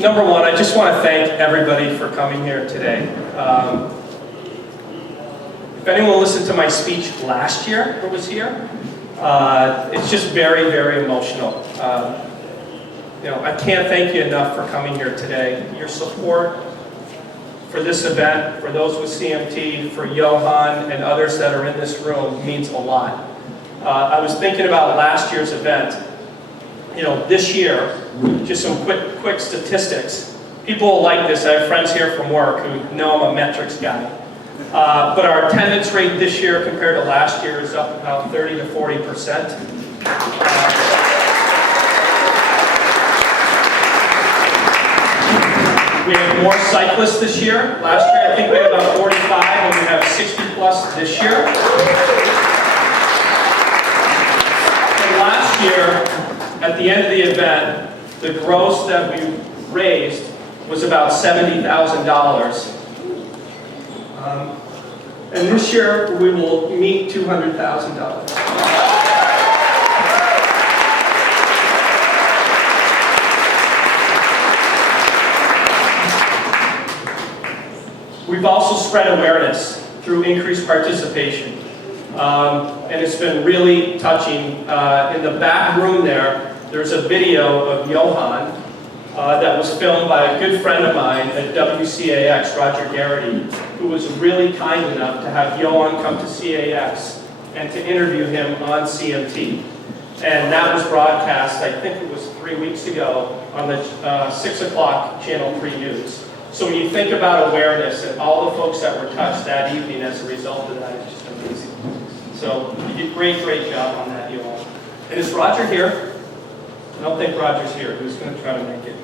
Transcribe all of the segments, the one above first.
Number one, I just want to thank everybody for coming here today. If anyone listened to my speech last year or was here, it's just very, very emotional. I can't thank you enough for coming here today. Your support for this event, for those with CMT, for Johan and others that are in this room means a lot. I was thinking about last year's event. This year, just some quick statistics. People like this. I have friends here from work who know I'm a metrics guy. But our attendance rate this year compared to last year is up about 30 to 40%. We have more cyclists this year. Last year, I think we had about 45, and we have 60 plus this year. And last year, at the end of the event, the gross that we raised was about $70,000. And this year, we will meet $200,000. We've also spread awareness through increased participation. And it's been really touching. In the back room there's a video of Johan that was filmed by a good friend of mine at WCAX, Roger Garrity, who was really kind enough to have Johan come to CAX and to interview him on CMT. And that was broadcast, I think it was 3 weeks ago, on the 6 o'clock Channel 3 News. So when you think about awareness and all the folks that were touched that evening as a result of that, it's just amazing. So you did great job on that, Johan. And is Roger here? I don't think Roger's here. Who's going to try to make it?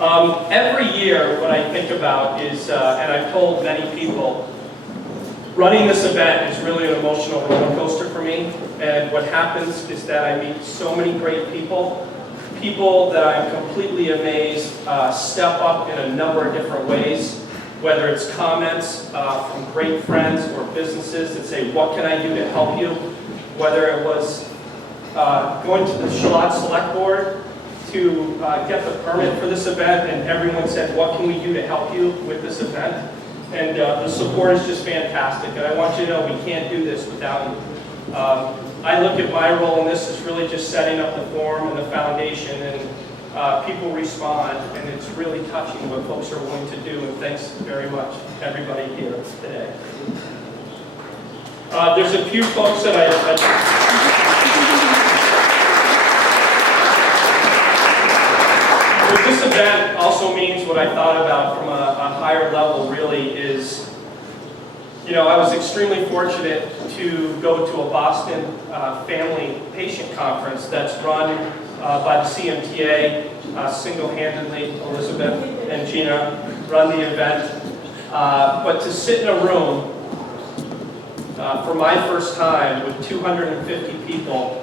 Every year, what I think about is, and I've told many people, running this event is really an emotional roller coaster for me. And what happens is that I meet so many great people that I'm completely amazed step up in a number of different ways, whether it's comments from great friends or businesses that say, what can I do to help you? Whether it was going to the Charlotte Select Board to get the permit for this event, and everyone said, what can we do to help you with this event? And the support is just fantastic, and I want you to know we can't do this without you. I look at my role in this as really just setting up the forum and the foundation, and people respond, and it's really touching what folks are willing to do, and thanks very much everybody here today. There's a few folks that what this event also means, what I thought about from a higher level really is, I was extremely fortunate to go to a Boston family patient conference that's run by the CMTA single-handedly. Elizabeth and Gina run the event. But to sit in a room for my first time with 250 people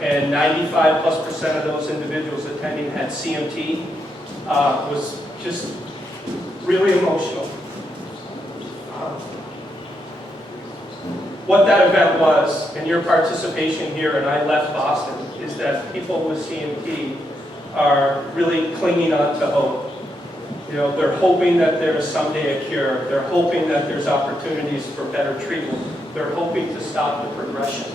and 95+% of those individuals attending had CMT was just really emotional. What that event was, and your participation here, and I left Boston, is that people with CMT are really clinging on to hope. They're hoping that there is someday a cure. They're hoping that there's opportunities for better treatment. They're hoping to stop the progression.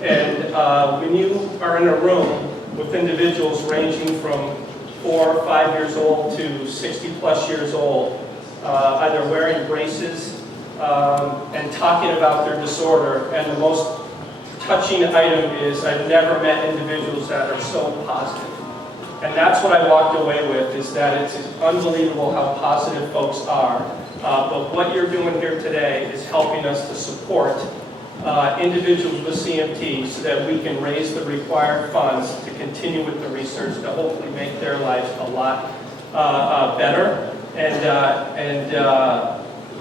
And when you are in a room with individuals ranging from 4 or 5 years old to 60+ years old, either wearing braces, and talking about their disorder, and the most touching item is I've never met individuals that are so positive. And that's what I walked away with, is that it's unbelievable how positive folks are. But what you're doing here today is helping us to support individuals with CMT so that we can raise the required funds to continue with the research to hopefully make their lives a lot better and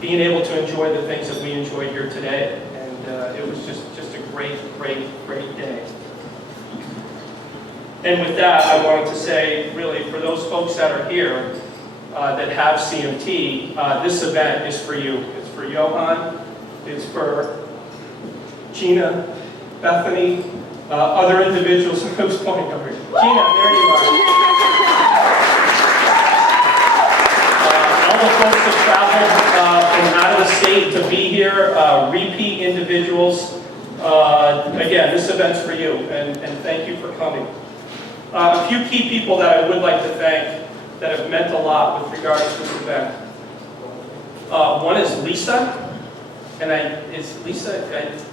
being able to enjoy the things that we enjoyed here today. And it was just a great day. And with that, I wanted to say, really, for those folks that are here that have CMT, this event is for you. It's for Johan, it's for Gina, Bethany, other individuals who's pointing over here. Gina, there you are. pay to be here, repeat individuals. Again, this event's for you, and thank you for coming. A few key people that I would like to thank that have meant a lot with regards to this event. One is Lisa, and I'm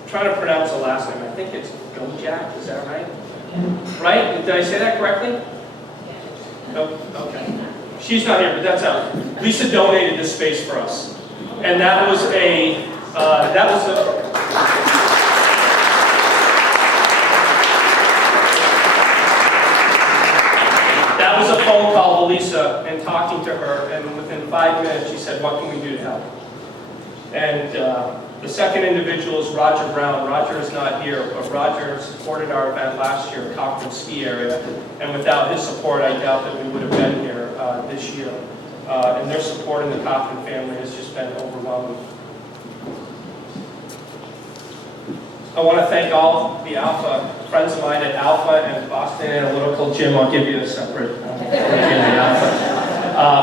trying to pronounce the last name. I think it's Gojak, is that right? Yeah. Right? Did I say that correctly? Yeah. Oh, okay. She's not here, but that's out. Lisa donated this space for us, and that was a phone call to Lisa and talking to her, and within 5 minutes she said, "What can we do to help?" And the second individual is Roger Brown. Roger is not here, but Roger supported our event last year at Cochran Ski Area, and without his support, I doubt that we would have been here this year. And their support in the Cochran family has just been overwhelming. I want to thank all the Alpha, friends of mine at Alpha and Boston Analytical. Jim, I'll give you a separate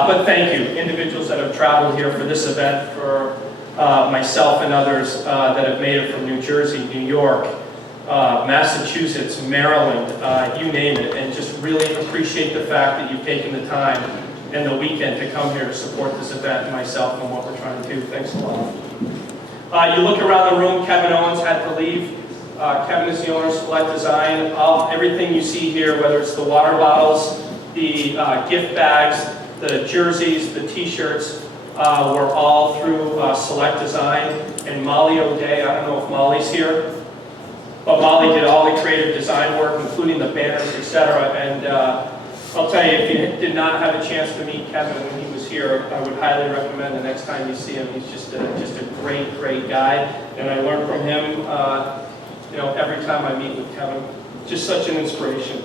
but thank you, individuals that have traveled here for this event, for myself and others that have made it from New Jersey, New York, Massachusetts, Maryland, you name it, and just really appreciate the fact that you've taken the time and the weekend to come here to support this event and myself and what we're trying to do. Thanks a lot. You look around the room, Kevin Owens had to leave. Kevin is the owner of Select Design. Everything you see here, whether it's the water bottles, the gift bags, the jerseys, the t-shirts, were all through Select Design. And Molly O'Day, I don't know if Molly's here, but Molly did all the creative design work, including the banners, etc. And I'll tell you, if you did not have a chance to meet Kevin when he was here, I would highly recommend the next time you see him. He's just a great guy, and I learn from him every time I meet with Kevin. Just such an inspiration.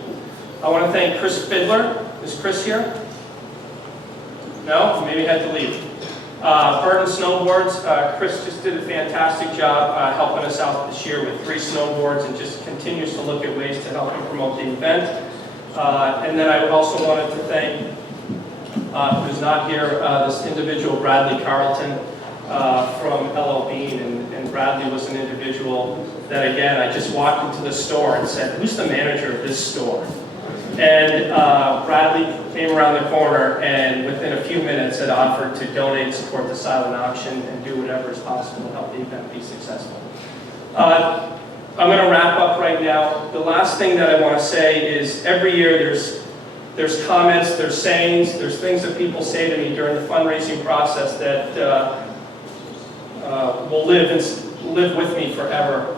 I want to thank Chris Fiddler. Is Chris here? No? Maybe he had to leave. Burton Snowboards. Chris just did a fantastic job helping us out this year with 3 snowboards and just continues to look at ways to help and promote the event. And then I also wanted to thank, who's not here, this individual, Bradley Carlton from LL Bean. And Bradley was an individual that, again, I just walked into the store and said, "Who's the manager of this store?" And Bradley came around the corner and within a few minutes had offered to donate and support the silent auction and do whatever is possible to help the event be successful. I'm going to wrap up right now. The last thing that I want to say is every year there's comments, there's sayings, there's things that people say to me during the fundraising process that will live with me forever.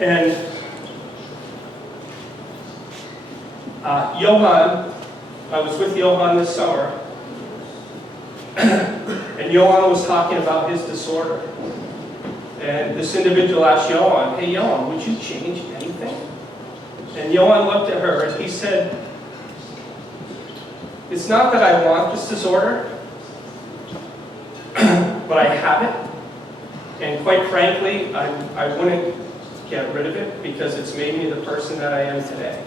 And Johan, I was with Johan this summer, and Johan was talking about his disorder. And this individual asked Johan, "Hey Johan, would you change anything?" And Johan looked at her and he said, "It's not that I want this disorder, but I have it. And quite frankly, I wouldn't get rid of it because it's made me the person that I am today."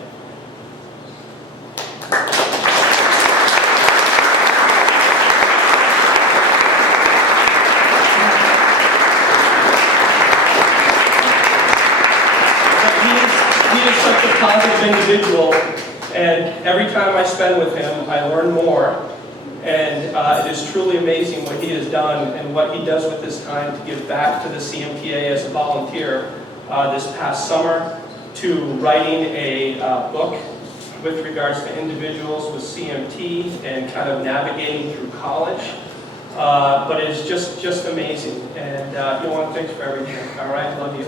He is such a positive individual, and every time I spend with him, I learn more. And it is truly amazing what he has done and what he does with his time to give back to the CMTA as a volunteer. This past summer, to writing a book with regards to individuals with CMT and kind of navigating through college. But it's just amazing. And Johan, thanks for everything. All right, love you.